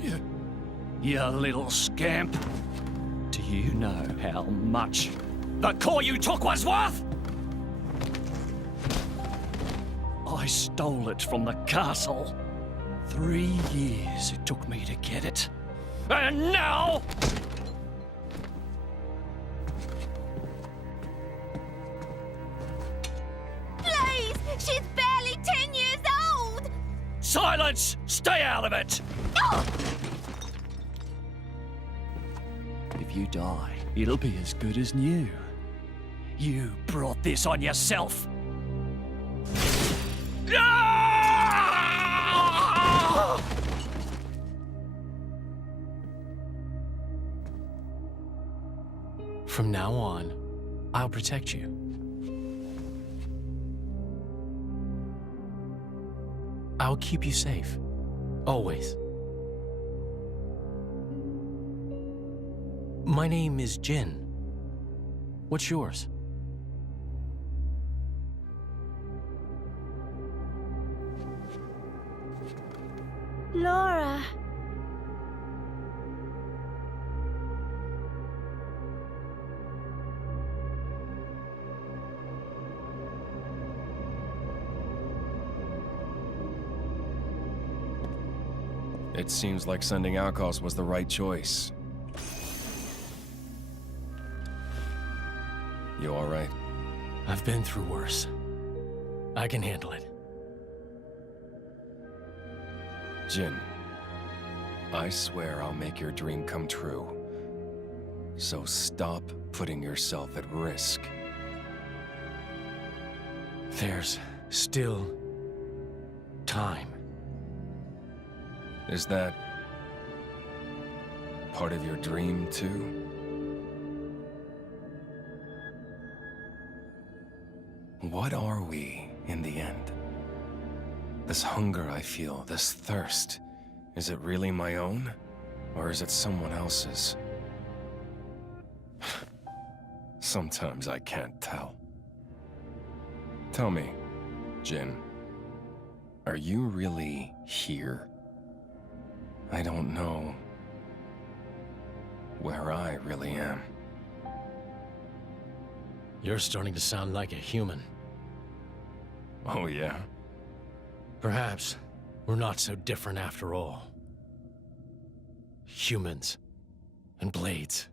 You little scamp. Do you know how much the core you took was worth? I stole it from the castle. 3 years it took me to get it. And now... Please! She's barely 10 years old! Silence! Stay out of it! Oh! If you die, it'll be as good as new. You brought this on yourself. From now on, I'll protect you. I'll keep you safe. Always. My name is Jin. What's yours? Laura. It seems like sending outcasts was the right choice. You all right? I've been through worse. I can handle it. Jin, I swear I'll make your dream come true. So stop putting yourself at risk. There's still time. Is that part of your dream, too? What are we, in the end? This hunger I feel, this thirst, is it really my own? Or is it someone else's? Sometimes I can't tell. Tell me, Jin, are you really here? I don't know where I really am. You're starting to sound like a human. Oh, yeah? Perhaps we're not so different after all. Humans and blades.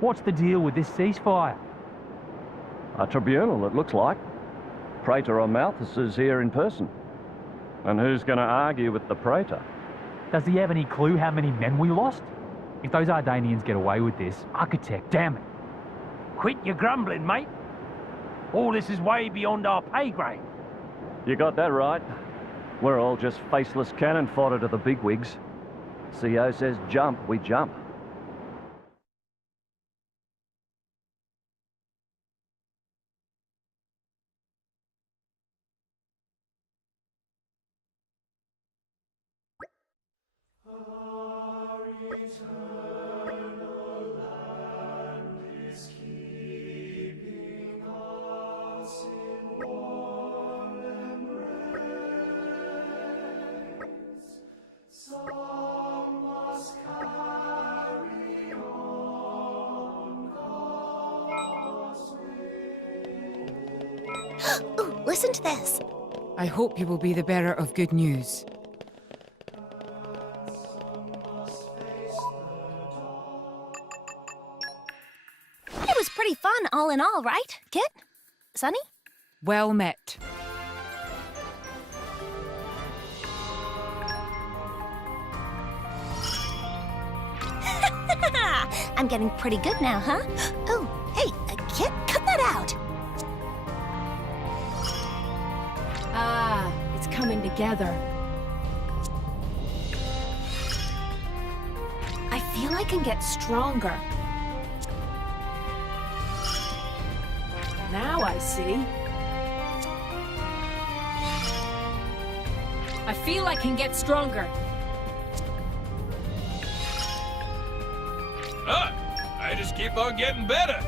What's the deal with this ceasefire? A tribunal, it looks like. Praetor or Malthus is here in person. And who's going to argue with the Praetor? Does he have any clue how many men we lost? If those Ardanians get away with this, Architect, damn it. Quit your grumbling, mate. All this is way beyond our pay grade. You got that right. We're all just faceless cannon fodder to the bigwigs. CO says jump, we jump. Ooh, listen to this. I hope you will be the bearer of good news. It was pretty fun, all in all, right, Kit? Sonny? Well met. I'm getting pretty good now, huh? Oh, hey, Kit, cut that out. Ah, it's coming together. I feel I can get stronger. Now I see. I feel I can get stronger. I just keep on getting better.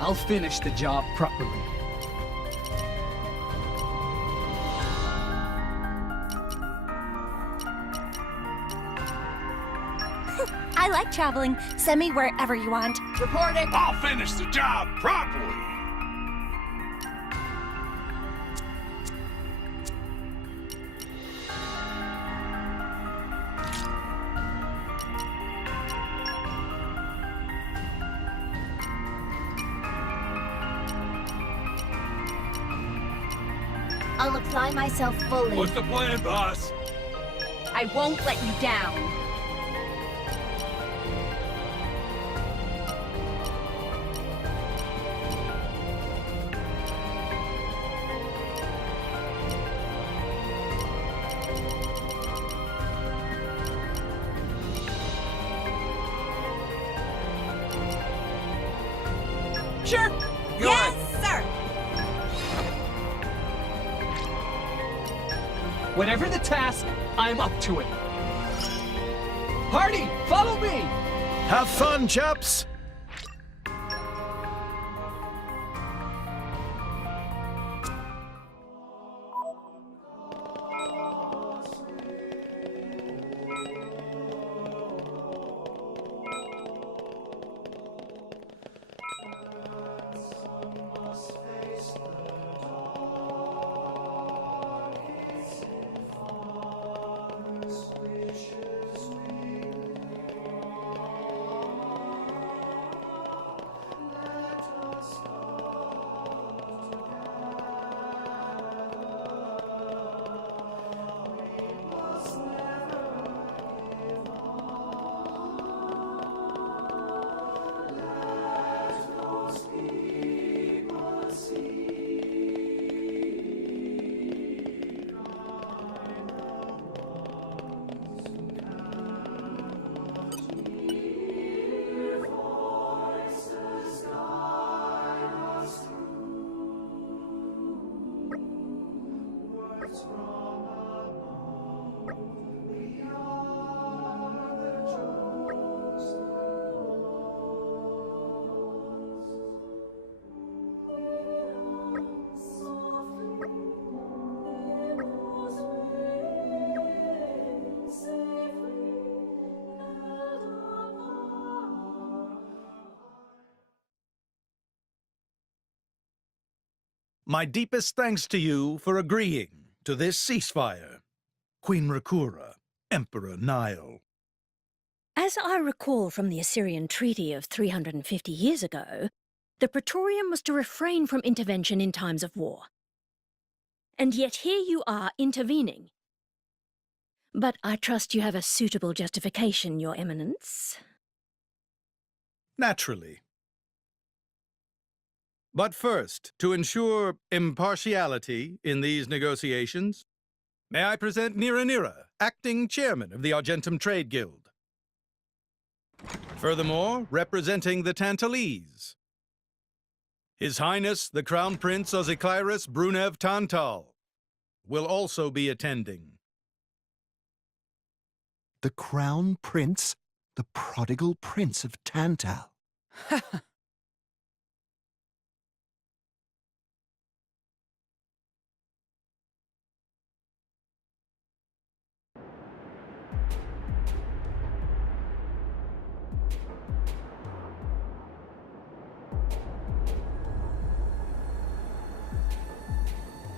I'll finish the job properly. I like traveling. Send me wherever you want. Reporting. I'll finish the job properly. I'll apply myself fully. What's the plan, boss? I won't let you down. Sure. Yes, sir. Whatever the task, I'm up to it. Party, follow me! Have fun, chaps! My deepest thanks to you for agreeing to this ceasefire. Queen Rakura, Emperor Nile. As I recall from the Assyrian treaty of 350 years ago, the Praetorium was to refrain from intervention in times of war. And yet here you are intervening. But I trust you have a suitable justification, Your Eminence. Naturally. But first, to ensure impartiality in these negotiations, may I present Nira, acting chairman of the Argentum Trade Guild. Furthermore, representing the Tantalese, His Highness the Crown Prince Ozikairis Brunev Tantal will also be attending. The Crown Prince? The prodigal Prince of Tantal?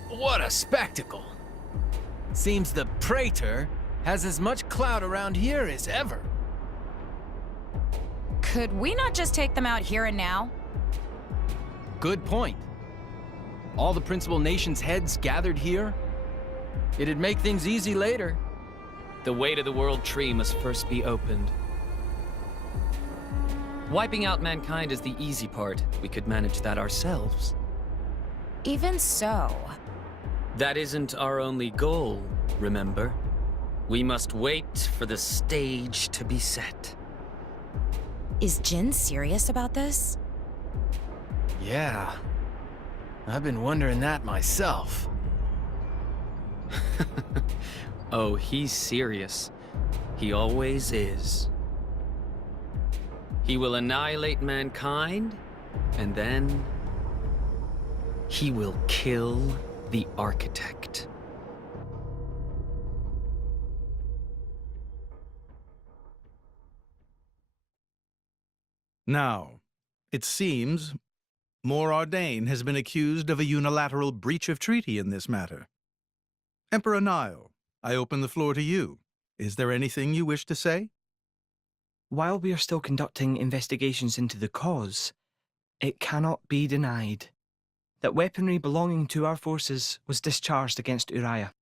What a spectacle! Seems the Praetor has as much clout around here as ever. Could we not just take them out here and now? Good point. All the principal nations' heads gathered here? It'd make things easy later. The way to the World Tree must first be opened. Wiping out mankind is the easy part. We could manage that ourselves. Even so... That isn't our only goal, remember? We must wait for the stage to be set. Is Jin serious about this? Yeah. I've been wondering that myself. Oh, he's serious. He always is. He will annihilate mankind, and then... he will kill the Architect. Now, it seems Mor Ardain has been accused of a unilateral breach of treaty in this matter. Emperor Nile, I open the floor to you. Is there anything you wish to say? While we are still conducting investigations into the cause, it cannot be denied that weaponry belonging to our forces was discharged against Uriah.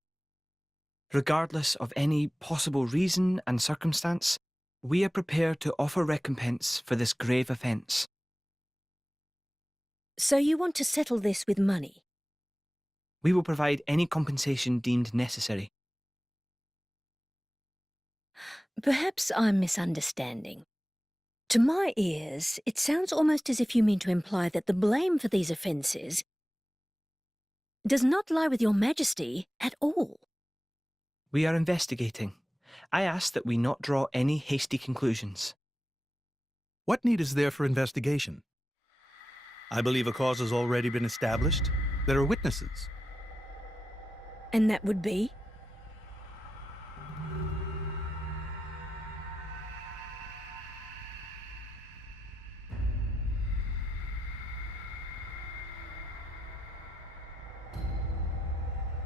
Regardless of any possible reason and circumstance, we are prepared to offer recompense for this grave offence. So you want to settle this with money? We will provide any compensation deemed necessary. Perhaps I'm misunderstanding. To my ears, it sounds almost as if you mean to imply that the blame for these offences does not lie with your Majesty at all. We are investigating. I ask that we not draw any hasty conclusions. What need is there for investigation? I believe a cause has already been established. There are witnesses. And that would be?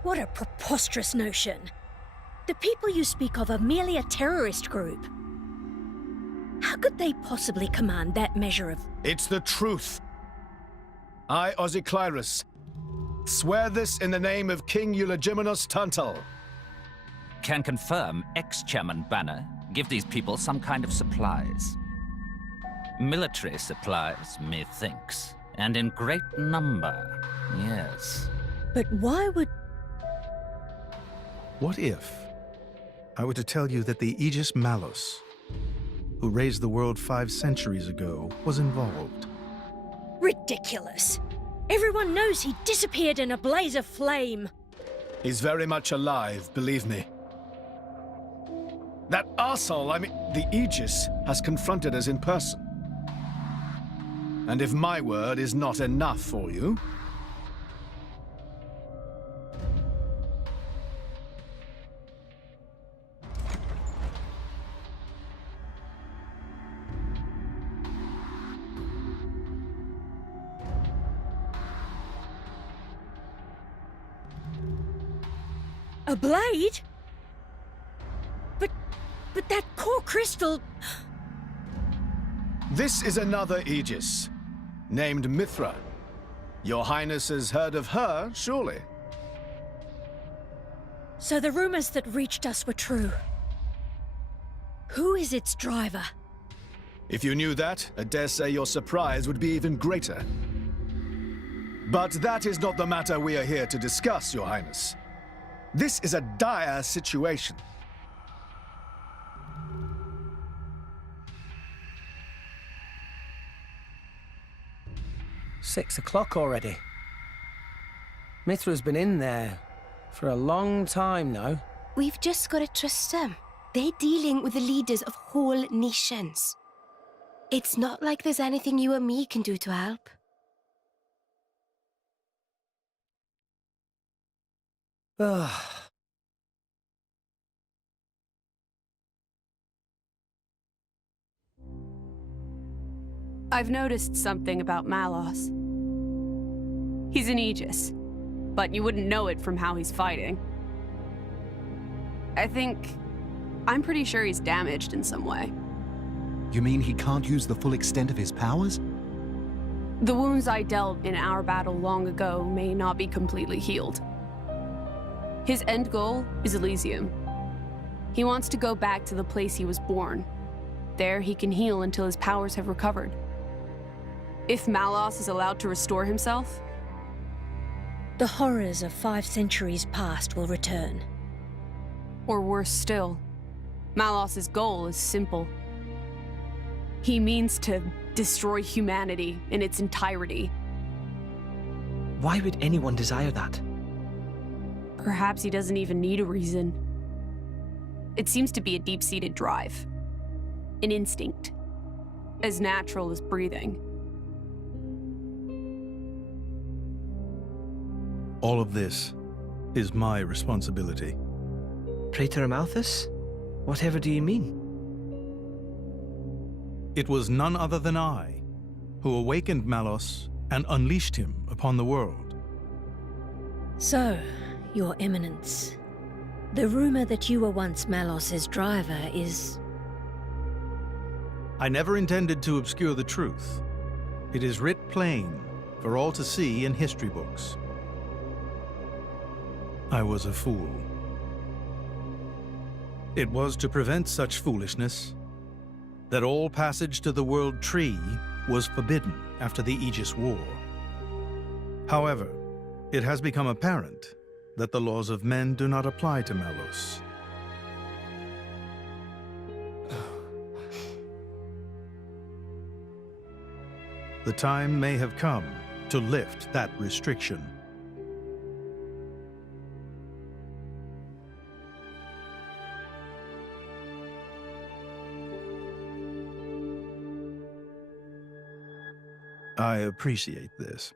What a preposterous notion. The people you speak of are merely a terrorist group. How could they possibly command that measure of... It's the truth. I, Ozyclyrus, swear this in the name of King Eulogimenos Tantal. Can confirm ex-Chairman Banner give these people some kind of supplies. Military supplies, methinks, and in great number, yes. But why would... What if I were to tell you that the Aegis Malus, who raised the world 5 centuries ago, was involved? Ridiculous. Everyone knows he disappeared in a blaze of flame. He's very much alive, believe me. That arsehole, the Aegis, has confronted us in person. And if my word is not enough for you... A blade? But that core crystal... This is another Aegis, named Mithra. Your Highness has heard of her, surely? So the rumors that reached us were true. Who is its driver? If you knew that, I dare say your surprise would be even greater. But that is not the matter we are here to discuss, Your Highness. This is a dire situation. $6 already. Mithra's been in there for a long time now. We've just got to trust him. They're dealing with the leaders of whole nations. It's not like there's anything you or me can do to help. I've noticed something about Malos. He's an Aegis, but you wouldn't know it from how he's fighting. I'm pretty sure he's damaged in some way. You mean he can't use the full extent of his powers? The wounds I dealt in our battle long ago may not be completely healed. His end goal is Elysium. He wants to go back to the place he was born. There he can heal until his powers have recovered. If Malos is allowed to restore himself, the horrors of 5 centuries past will return. Or worse still, Malos' goal is simple. He means to destroy humanity in its entirety. Why would anyone desire that? Perhaps he doesn't even need a reason. It seems to be a deep-seated drive. An instinct. As natural as breathing. All of this is my responsibility. Praetor Amalthus? Whatever do you mean? It was none other than I who awakened Malos and unleashed him upon the world. So, Your Eminence, the rumor that you were once Malos's driver is... I never intended to obscure the truth. It is writ plain for all to see in history books. I was a fool. It was to prevent such foolishness that all passage to the World Tree was forbidden after the Aegis War. However, it has become apparent that the laws of men do not apply to Malos. The time may have come to lift that restriction. I appreciate this.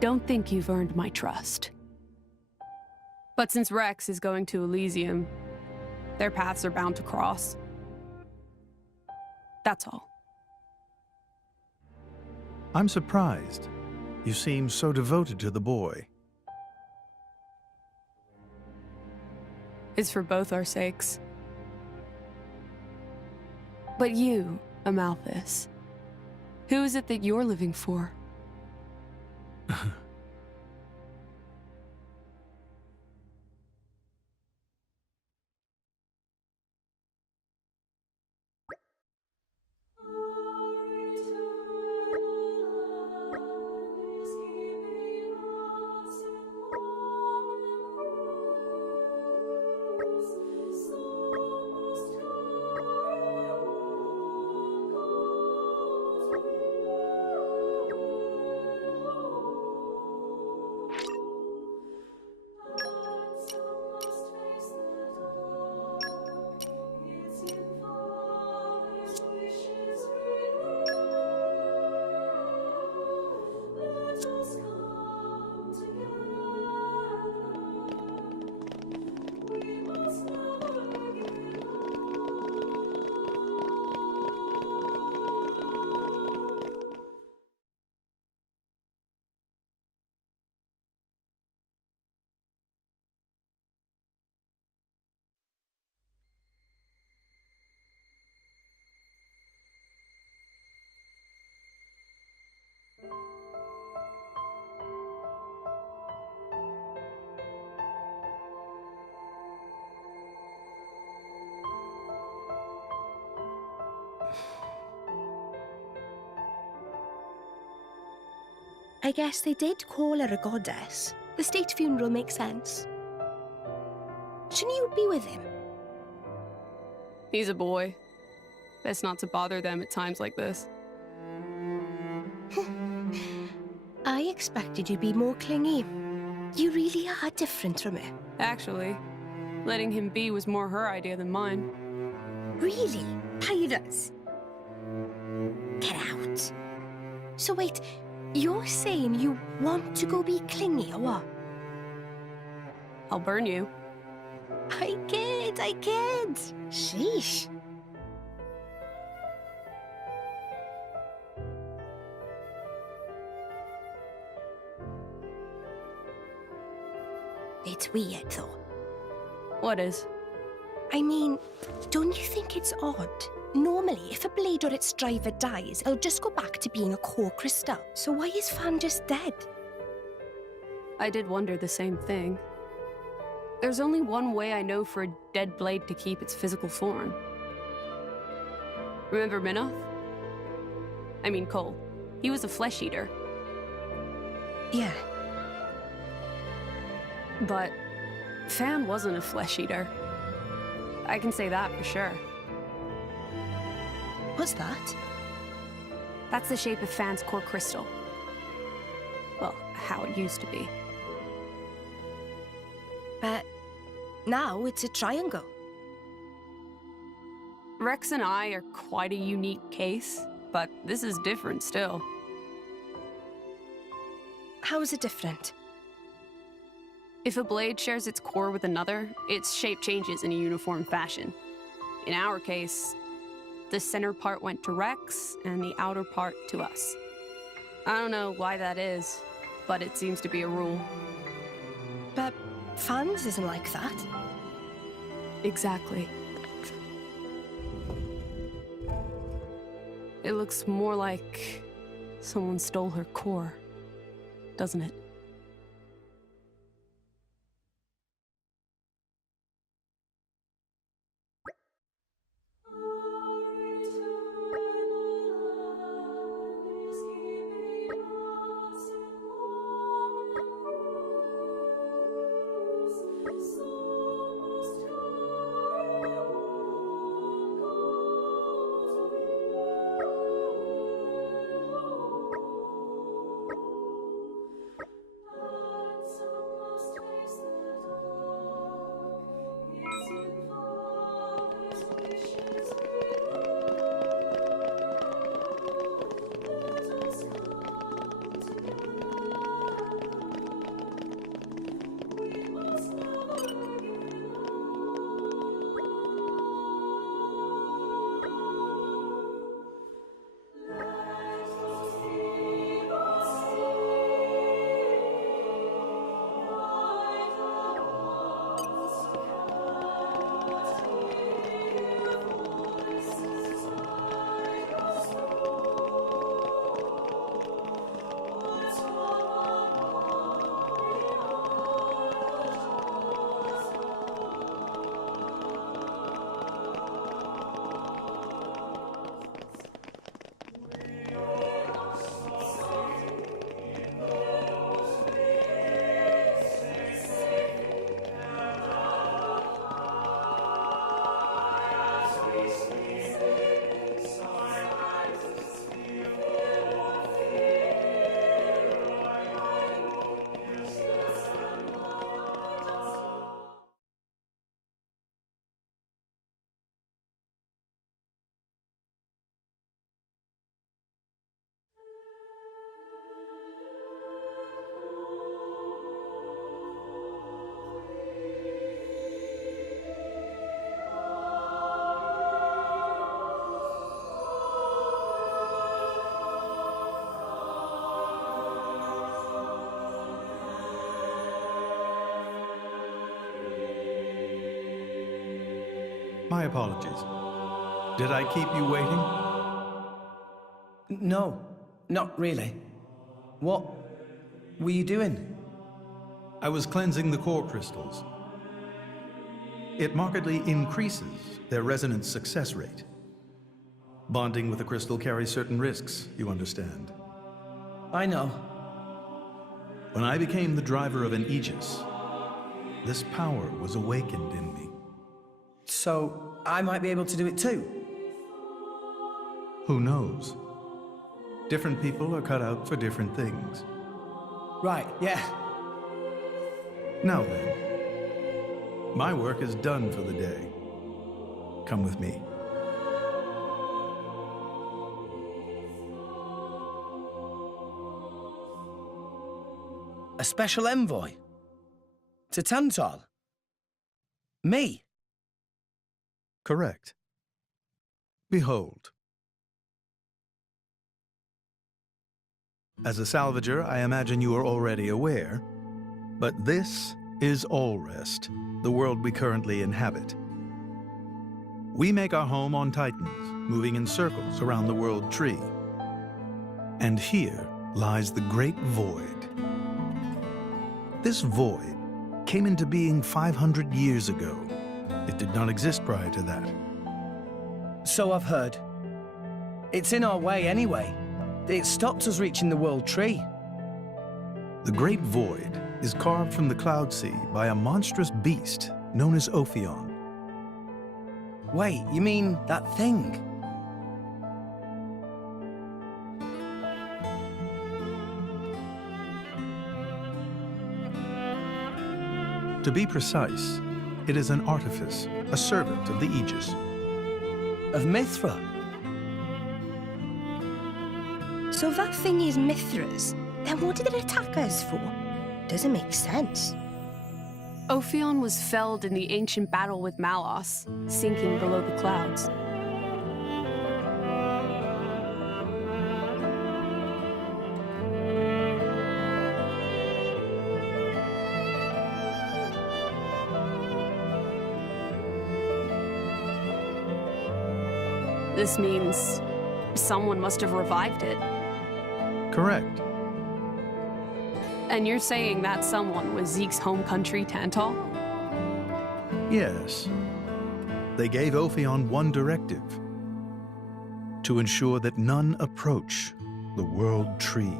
Don't think you've earned my trust. But since Rex is going to Elysium, their paths are bound to cross. That's all. I'm surprised. You seem so devoted to the boy. It's for both our sakes. But you, Amalthus, who is it that you're living for? I guess they did call her a goddess. The state funeral makes sense. Shouldn't you be with him? He's a boy. Best not to bother them at times like this. I expected you'd be more clingy. You really are different from her. Actually, Letting him be was more her idea than mine. Really? Pirates? Get out. So wait, you're saying you want to go be clingy or what? I'll burn you. I kid. Sheesh. It's weird, though. What is? I mean, don't you think it's odd? Normally, if a blade or its driver dies, it'll just go back to being a core crystal. So why is Fan just dead? I did wonder the same thing. There's only one way I know for a dead blade to keep its physical form. Remember Minoth? I mean Cole. He was a flesh eater. Yeah. But Fan wasn't a flesh eater. I can say that for sure. What's that? That's the shape of Fan's core crystal. Well, how it used to be. But now it's a triangle. Rex and I are quite a unique case, but this is different still. How is it different? If a blade shares its core with another, its shape changes in a uniform fashion. In our case, the center part went to Rex and the outer part to us. I don't know why that is, but it seems to be a rule. But Fan's isn't like that. Exactly. It looks more like someone stole her core, doesn't it? My apologies. Did I keep you waiting? No, not really. What were you doing? I was cleansing the core crystals. It markedly increases their resonance success rate. Bonding with a crystal carries certain risks, you understand. I know. When I became the driver of an Aegis, this power was awakened in me. So, I might be able to do it too? Who knows? Different people are cut out for different things. Right, yeah. Now then, My work is done for the day. Come with me. A special envoy? To Tantal? Me? Correct. Behold. As a salvager, I imagine you are already aware, but this is Allrest, the world we currently inhabit. We make our home on Titans, moving in circles around the world tree. And here lies the Great Void. This void came into being 500 years ago. It did not exist prior to that. So I've heard. It's in our way anyway. It stopped us reaching the world tree. The Great Void is carved from the Cloud Sea by a monstrous beast known as Ophion. Wait, you mean that thing? To be precise, it is an artifice, a servant of the Aegis. Of Mithra? So if that thing is Mithra's, then what did it attack us for? Doesn't make sense. Ophion was felled in the ancient battle with Malos, sinking below the clouds. This means someone must have revived it. Correct. And you're saying that someone was Zeke's home country, Tantal? Yes. They gave Ophion one directive: to ensure that none approach the World Tree.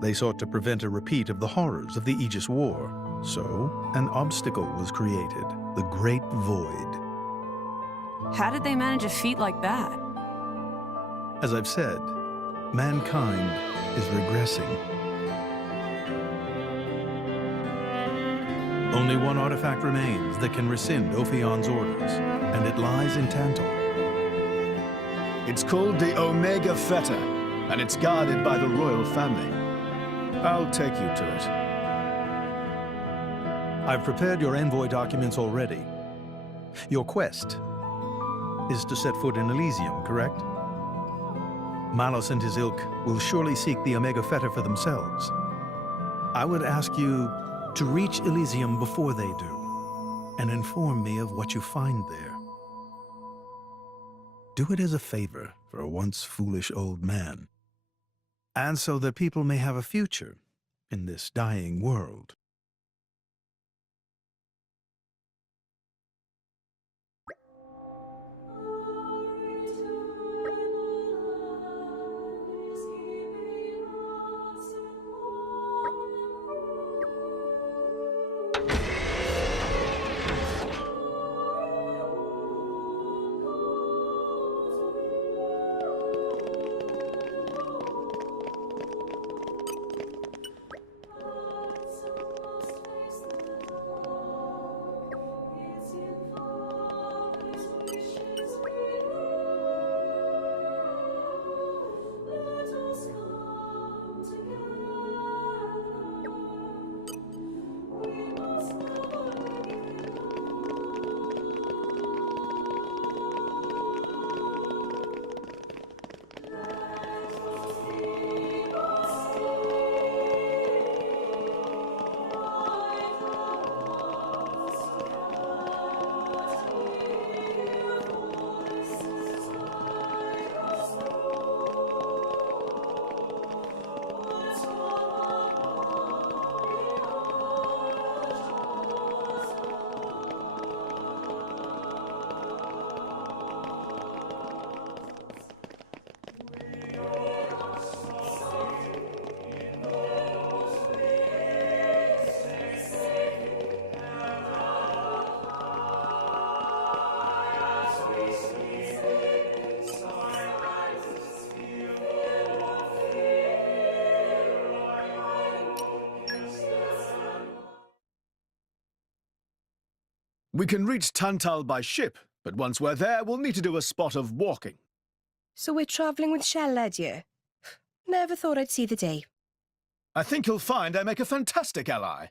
They sought to prevent a repeat of the horrors of the Aegis War, so an obstacle was created, the Great Void. How did they manage a feat like that? As I've said, mankind is regressing. Only one artifact remains that can rescind Ophion's orders, and it lies in Tantal. It's called the Omega Fetter, and it's guarded by the royal family. I'll take you to it. I've prepared your envoy documents already. Your quest is to set foot in Elysium, correct? Malos and his ilk will surely seek the Omega Fetter for themselves. I would ask you to reach Elysium before they do, and inform me of what you find there. Do it as a favor for a once foolish old man, and so that people may have a future in this dying world. We can reach Tantal by ship, but once we're there, we'll need to do a spot of walking. So we're travelling with Shell, lad, you? Never thought I'd see the day. I think you'll find I make a fantastic ally.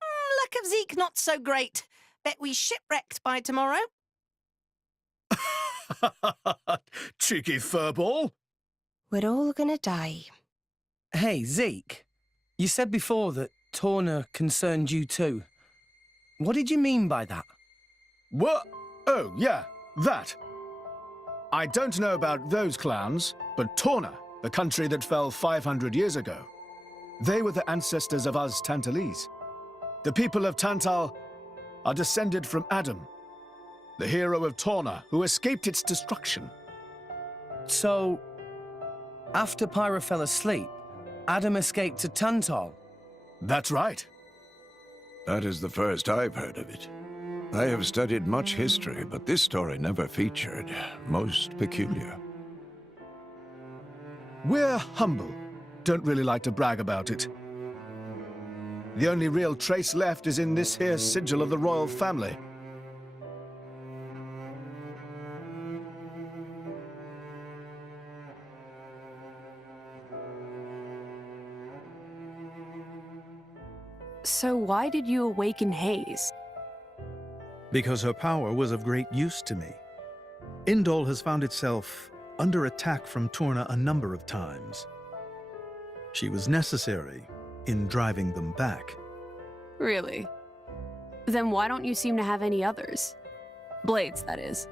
Luck of Zeke not so great. Bet we shipwrecked by tomorrow. Cheeky furball. We're all gonna die. Hey, Zeke. You said before that Torna concerned you too. What did you mean by that? What? Oh, yeah, that. I don't know about those clowns, but Torna, the country that fell 500 years ago, they were the ancestors of us Tantalese. The people of Tantal are descended from Adam, the hero of Torna who escaped its destruction. So, after Pyra fell asleep, Adam escaped to Tantal? That's right. That is the first I've heard of it. I have studied much history, but this story never featured. Most peculiar. We're humble. Don't really like to brag about it. The only real trace left is in this here sigil of the royal family. So why did you awaken Hayes? Because her power was of great use to me. Indol has found itself under attack from Torna a number of times. She was necessary in driving them back. Really? Then why don't you seem to have any others? Blades, that is.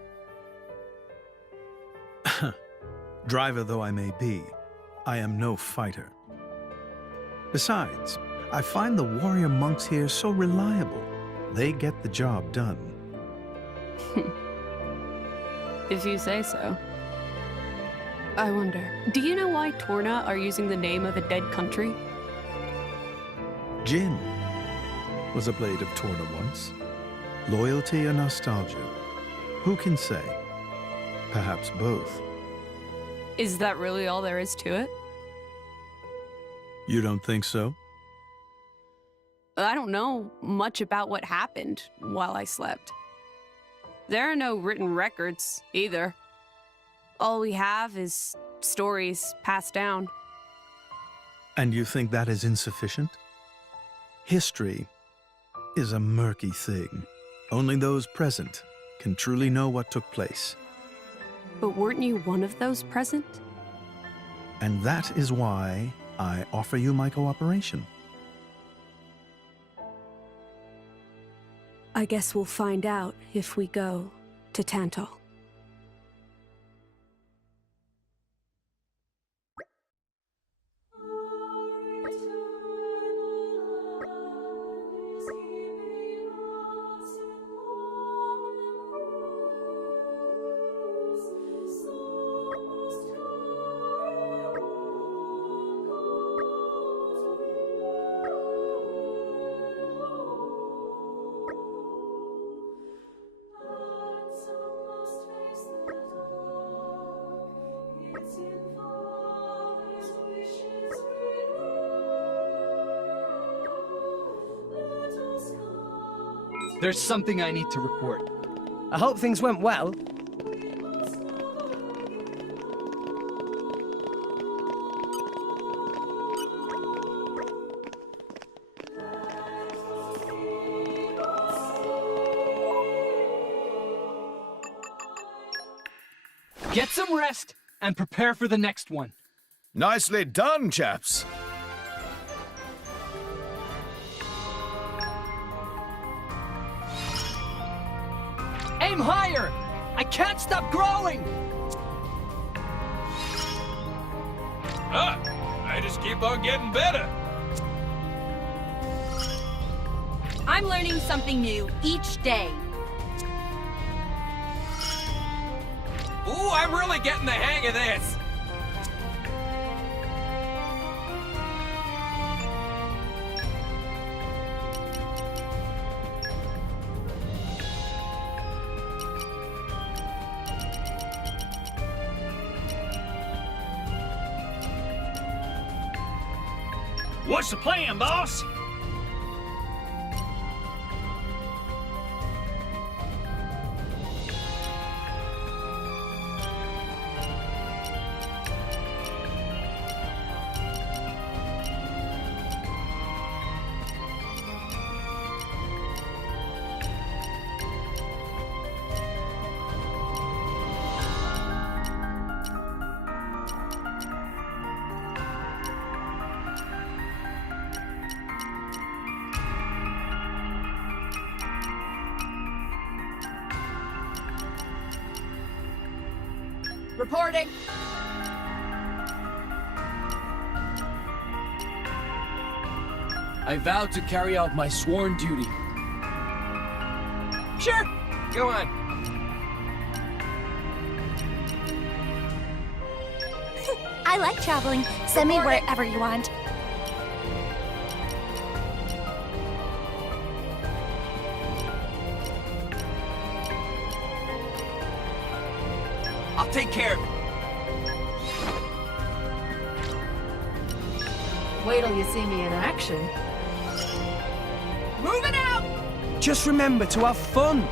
Driver though I may be, I am no fighter. Besides, I find the warrior monks here so reliable. They get the job done. If you say so. I wonder, do you know why Torna are using the name of a dead country? Jin was a blade of Torna once. Loyalty or nostalgia? Who can say? Perhaps both. Is that really all there is to it? You don't think so? I don't know much about what happened while I slept. There are no written records, either. All we have is stories passed down. And you think that is insufficient? History is a murky thing. Only those present can truly know what took place. But weren't you one of those present? And that is why I offer you my cooperation. I guess we'll find out if we go to Tantal. There's something I need to report. I hope things went well. Get some rest and prepare for the next one. Nicely done, chaps. Aim higher! I can't stop growing! I just keep on getting better. I'm learning something new each day. Ooh, I'm really getting the hang of this. What's the plan, boss? Reporting. I vow to carry out my sworn duty. Sure. Go on. I like traveling. Send me wherever you want. I'll take care of it. Wait till you see me in action. Moving out! Just remember to have fun.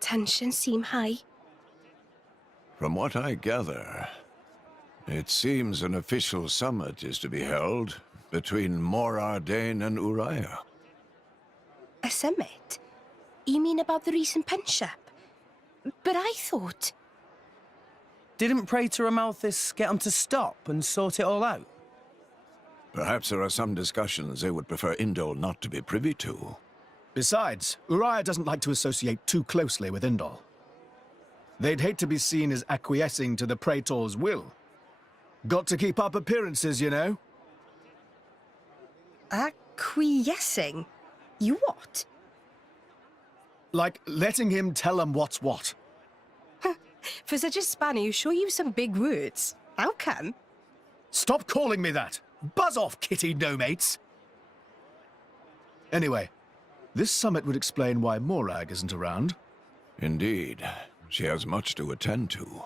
Tensions seem high. From what I gather, it seems an official summit is to be held between Morardain and Uriah. A summit? You mean about the recent penship? But I thought... Didn't Praetor Amalthus get him to stop and sort it all out? Perhaps there are some discussions they would prefer Indol not to be privy to. Besides, Uriah doesn't like to associate too closely with Indol. They'd hate to be seen as acquiescing to the Praetor's will. Got to keep up appearances, you know. Acquiescing? You what? Like letting him tell them what's what. For such a spanner, you sure use some big words. How come? Stop calling me that! Buzz off, kitty no-mates! Anyway, this summit would explain why Morag isn't around. Indeed. She has much to attend to.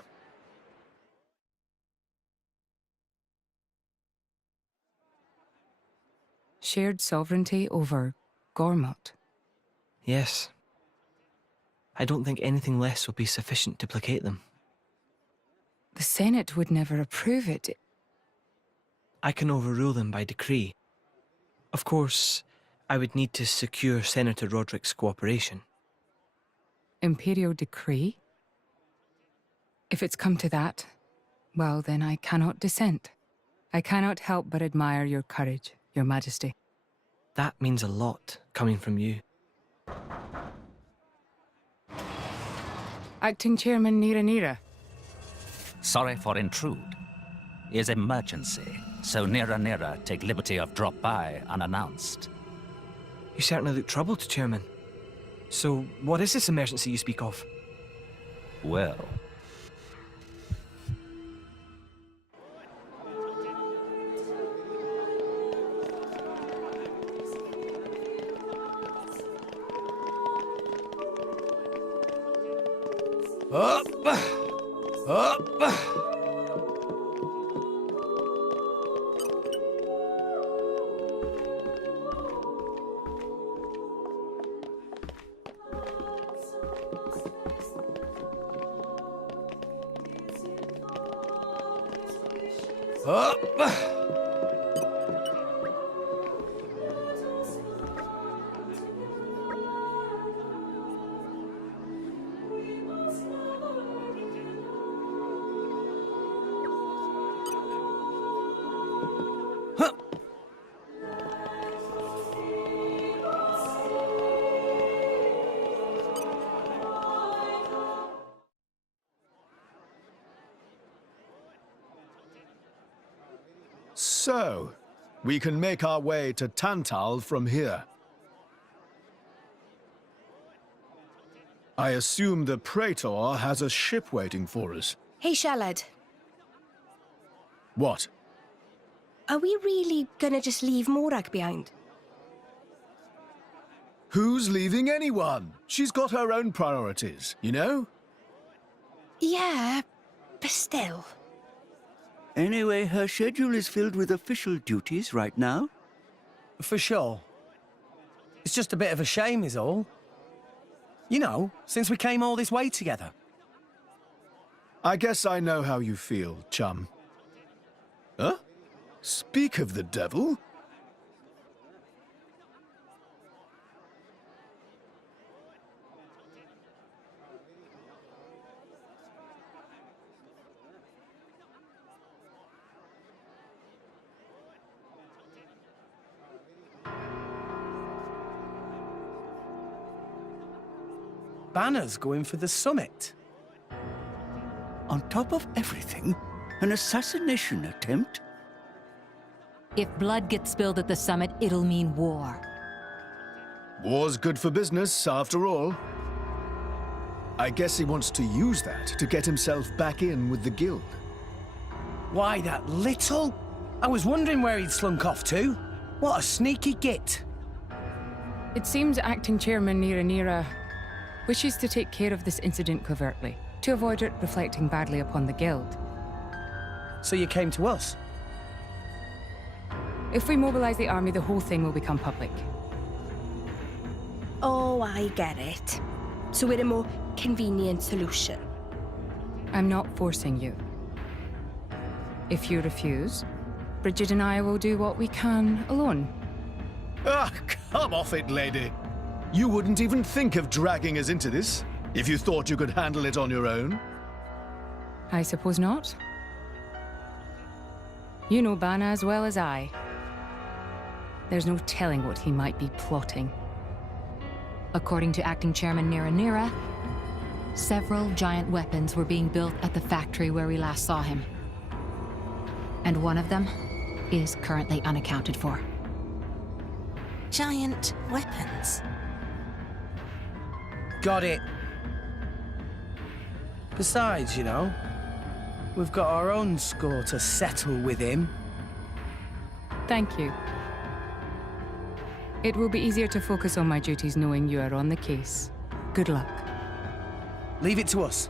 Shared sovereignty over Gormott. Yes. I don't think anything less will be sufficient to placate them. The Senate would never approve it. I can overrule them by decree. Of course, I would need to secure Senator Roderick's cooperation. Imperial decree? If it's come to that, well, then I cannot dissent. I cannot help but admire your courage, Your Majesty. That means a lot, coming from you. Acting Chairman Nira. Sorry for intrude. Is emergency, so Nira take liberty of drop by unannounced. You certainly look troubled, Chairman. So, what is this emergency you speak of? Well... Up! Up! Up! So, we can make our way to Tantal from here. I assume the Praetor has a ship waiting for us. Hey, Shalad. What? Are we really gonna just leave Morag behind? Who's leaving anyone? She's got her own priorities, you know? Yeah, but still. Anyway, her schedule is filled with official duties right now. For sure. It's just a bit of a shame is all. You know, since we came all this way together. I guess I know how you feel, chum. Huh? Speak of the devil. Banner's going for the summit. On top of everything, an assassination attempt? If blood gets spilled at the summit, it'll mean war. War's good for business, after all. I guess he wants to use that to get himself back in with the guild. Why, that little? I was wondering where he'd slunk off to. What a sneaky git. It seems Acting Chairman Nira wishes to take care of this incident covertly, to avoid it reflecting badly upon the guild. So you came to us? If we mobilize the army, the whole thing will become public. Oh, I get it. So we're a more convenient solution. I'm not forcing you. If you refuse, Bridget and I will do what we can alone. Ah, come off it, lady. You wouldn't even think of dragging us into this, if you thought you could handle it on your own. I suppose not. You know Bana as well as I. There's no telling what he might be plotting. According to Acting Chairman Nira, several giant weapons were being built at the factory where we last saw him. And one of them is currently unaccounted for. Giant weapons? Got it. Besides, you know, we've got our own score to settle with him. Thank you. It will be easier to focus on my duties knowing you are on the case. Good luck. Leave it to us.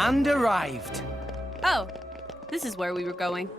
And arrived. Oh, this is where we were going.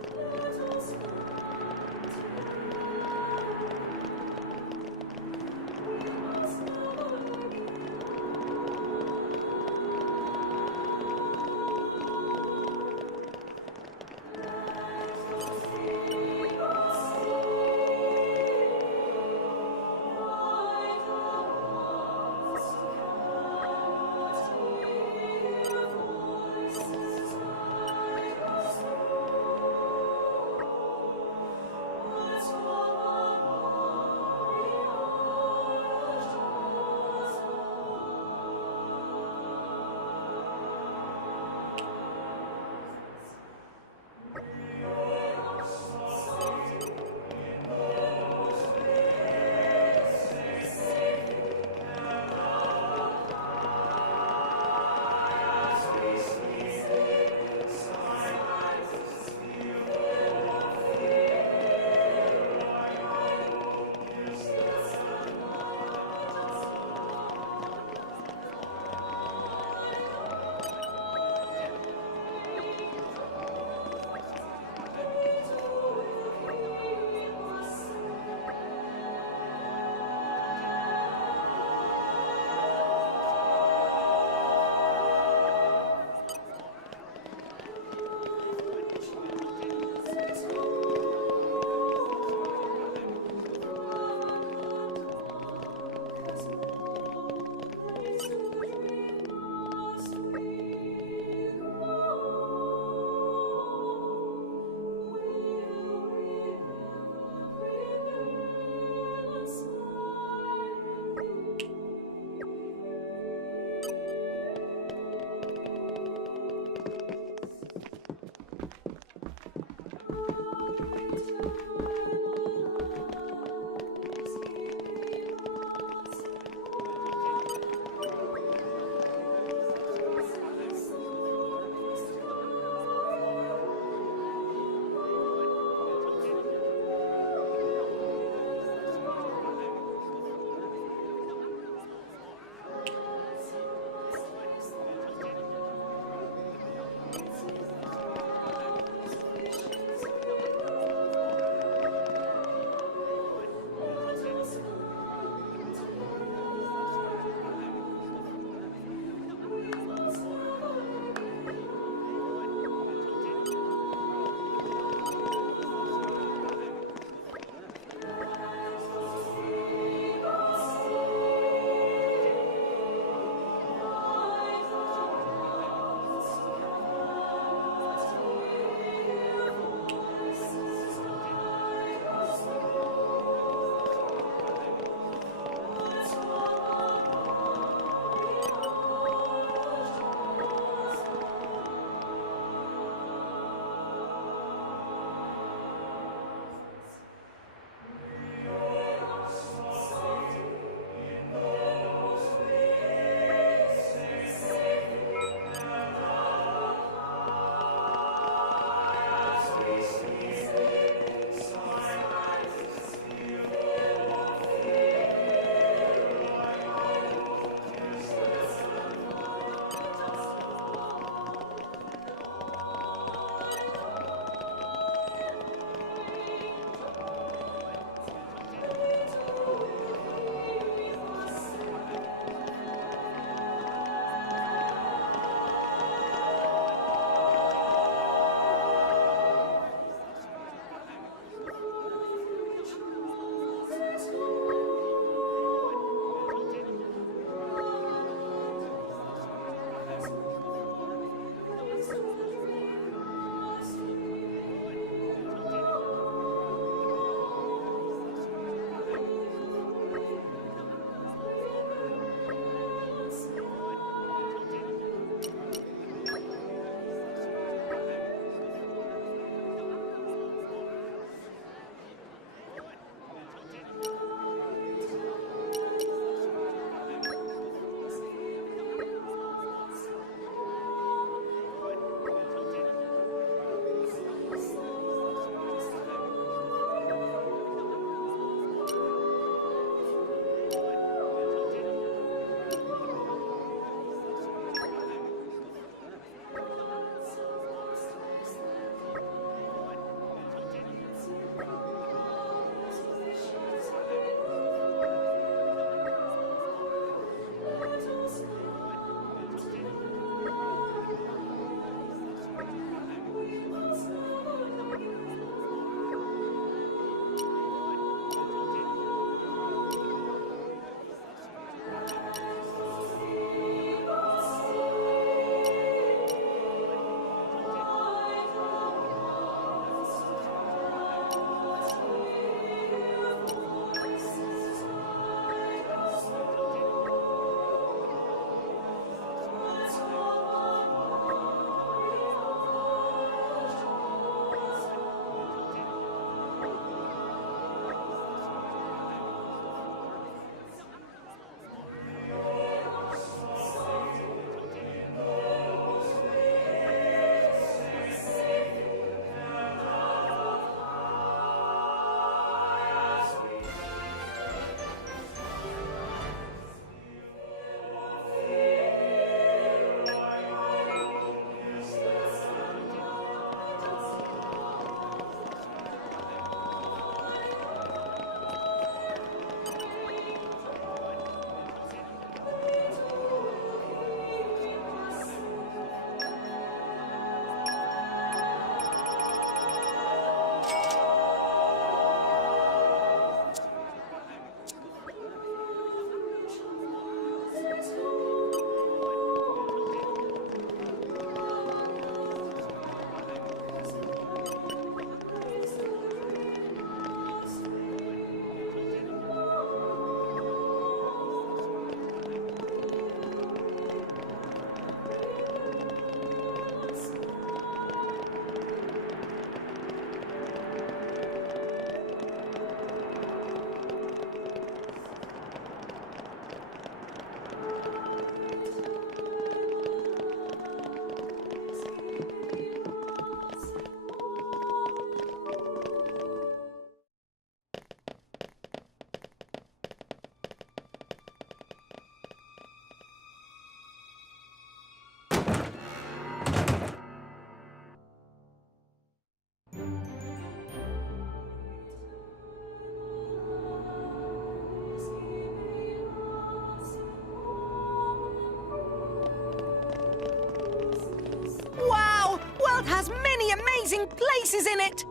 amazing places in it.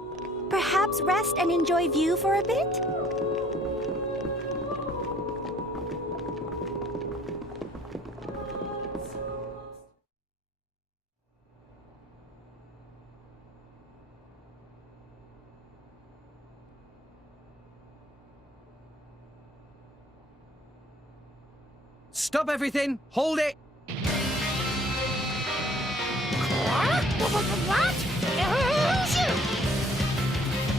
Perhaps rest and enjoy view for a bit? Stop everything! Hold it! What?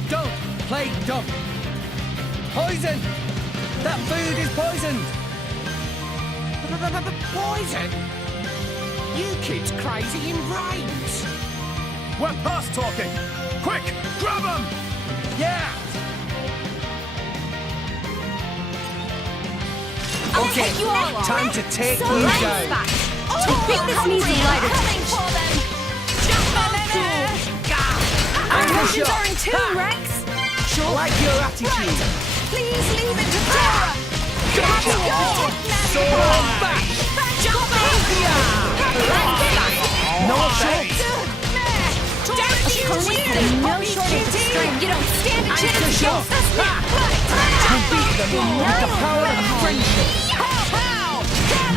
Don't play dumb! Poison! That food is poisoned! Poison? You kids crazy in brains. We're past talking! Quick, grab them! Yeah! Okay, time to take you down. I think this needs a lighter Coming for them! Jump on there! Emotions are in tune, Rex! I like your attitude. Please leave it to Tora. Gotcha! Sword back! Jump No effect! No shortage of strength. You don't stand a chance against us now! You beat them with the power of friendship.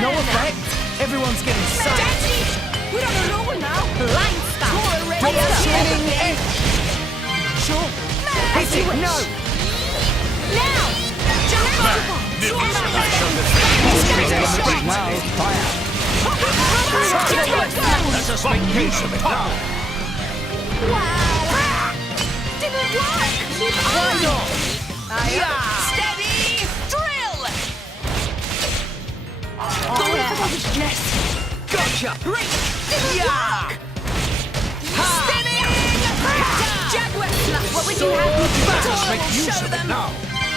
No effect. Everyone's getting psyched. We're on a roll now! Line stop! Double spinning edge. Sure. Hit it. No. Now! Jump on! Now fire. Let us make use of it now. Wow! Didn't work! Keep on! Steady! Drill! Go in for the weakness! Gotcha. Break! Yeah! Spinning! Jaguar slap! What would you have me do? Let us make use of it now.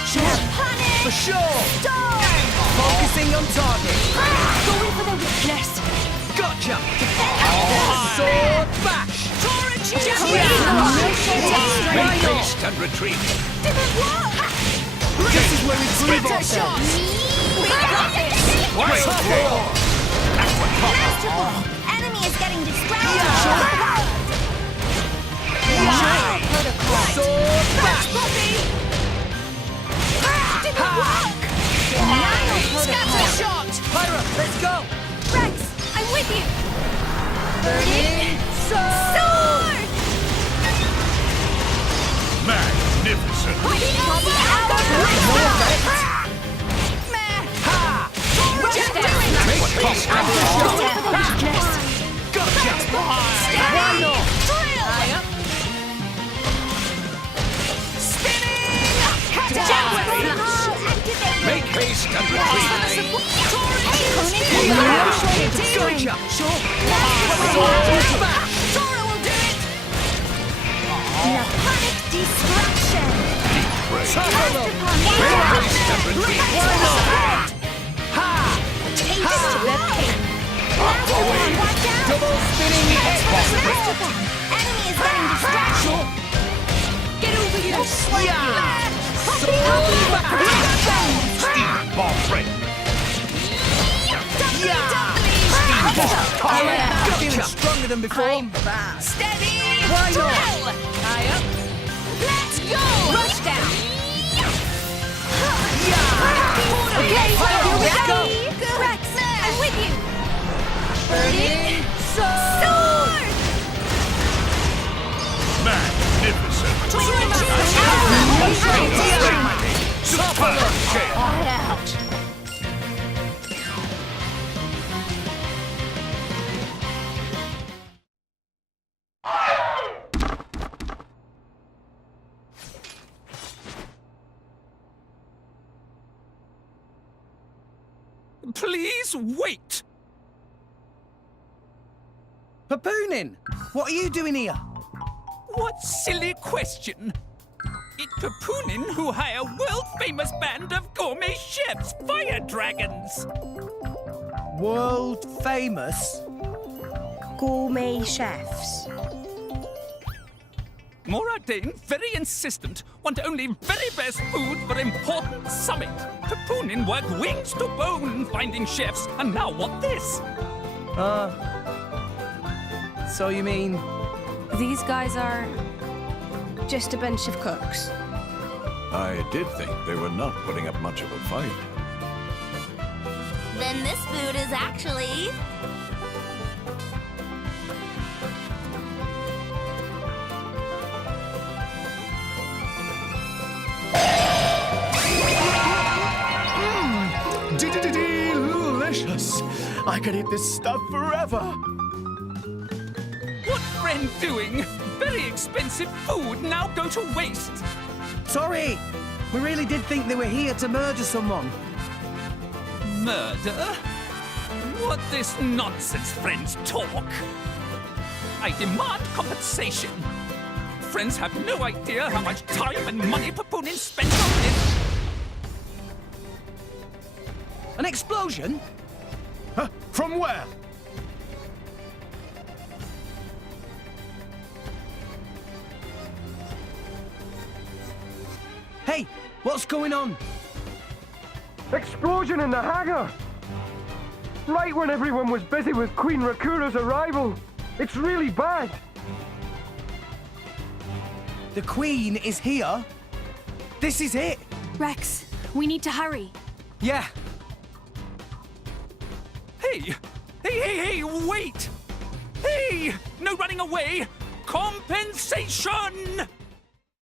Sure. For sure. Focusing on target. Go in for the weakness! Gotcha. Sword bash. Make haste and retreat. This is where we prove ourselves. We got this! Masterful! Enemy is getting distracted! Sword bash. Scatter shot! Pyra, let's go. Rex, I'm with you! Burning sword. Magnificent. No effect. Make haste and retreat. Gotcha. Why not? Make haste and retreat. Gotcha. Sure. Sword bash. Panic destruction! Make haste and retreat. Taste the pain! Double spinning edge. Enemy is getting distracted! Get over here! Sword bash. Steam bomb break. Feeling stronger than before. Steady! Why not? Drill! Let's go! Rush down! Okay, here we go! Rex, I'm with you! Burning sword. Magnificent. Super kick. Please wait! Papoonin, what are you doing here? What silly question! It's Papoonin who hire world-famous band of gourmet chefs, fire dragons! World famous? gourmet chefs. Moradane, very insistent, want only very best food for important summit. Papoonin work wings to bone finding chefs, and now what this? So you mean These guys are... Just a bunch of cooks. I did think they were not putting up much of a fight. Then this food is actually... Delicious! I could eat this stuff forever! What friend doing? Very expensive food now go to waste! Sorry! We really did think they were here to murder someone. Murder? What this nonsense friends talk? I demand compensation. Friends have no idea how much time and money Papunin spent on this. An explosion? Huh? From where? Hey, what's going on? Explosion in the hangar! Right when everyone was busy with Queen Rakura's arrival. It's really bad. The Queen is here? This is it? Rex, we need to hurry. Yeah. Hey, wait! Hey! No running away! Compensation!